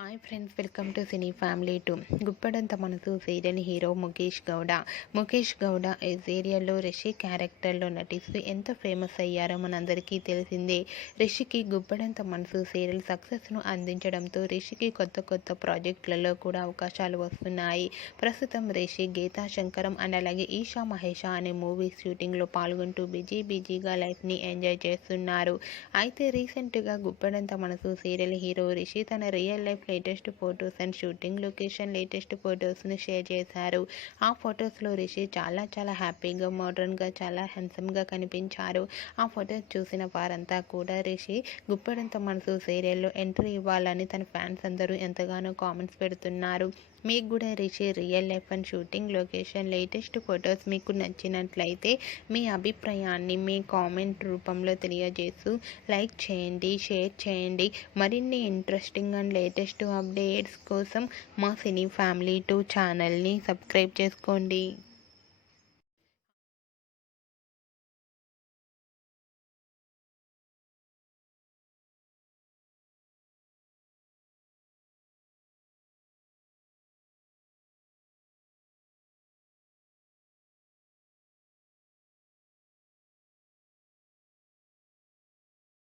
Hi friends, welcome to cine family 2. Guppedantha మనసు serial hero Mukesh Gowda ఈ సీరియల్లో రిషి క్యారెక్టర్లో నటిస్తూ ఎంత ఫేమస్ అయ్యారో మనందరికీ తెలిసిందే. రిషికి గుప్పడంత మనసు సీరియల్ సక్సెస్ను అందించడంతో రిషికి కొత్త ప్రాజెక్టులలో కూడా అవకాశాలు వస్తున్నాయి. ప్రస్తుతం రిషి గీతా శంకరం అండ్ అలాగే ఈషా మహేష అనే మూవీస్ షూటింగ్లో పాల్గొంటూ బిజీగా లైఫ్ని ఎంజాయ్ చేస్తున్నారు. అయితే రీసెంట్గా గుప్పడంత మనసు సీరియల్ హీరో రిషి తన real life latest photos and shooting location latest ఫొటోస్ను షేర్ చేశారు. ఆ ఫొటోస్లో రిషి చాలా హ్యాపీగా, మోడర్న్గా, చాలా హ్యాండ్సమ్గా కనిపించారు. ఆ ఫొటోస్ చూసిన వారంతా కూడా రిషి గుప్పడంత మనసు సీరియల్లో ఎంట్రీ ఇవ్వాలని తన ఫ్యాన్స్ అందరూ ఎంతగానో కామెంట్స్ పెడుతున్నారు. మీకు కూడా Rishi real life and shooting location latest photos మీకు నచ్చినట్లయితే మీ అభిప్రాయాన్ని మీ కామెంట్ రూపంలో తెలియజేస్తూ లైక్ చేయండి, షేర్ చేయండి. మరిన్ని ఇంట్రెస్టింగ్ అండ్ లేటెస్ట్ అప్డేట్స్ కోసం మా సినీ ఫ్యామిలీ 2 ఛానల్ని సబ్స్క్రైబ్ చేసుకోండి.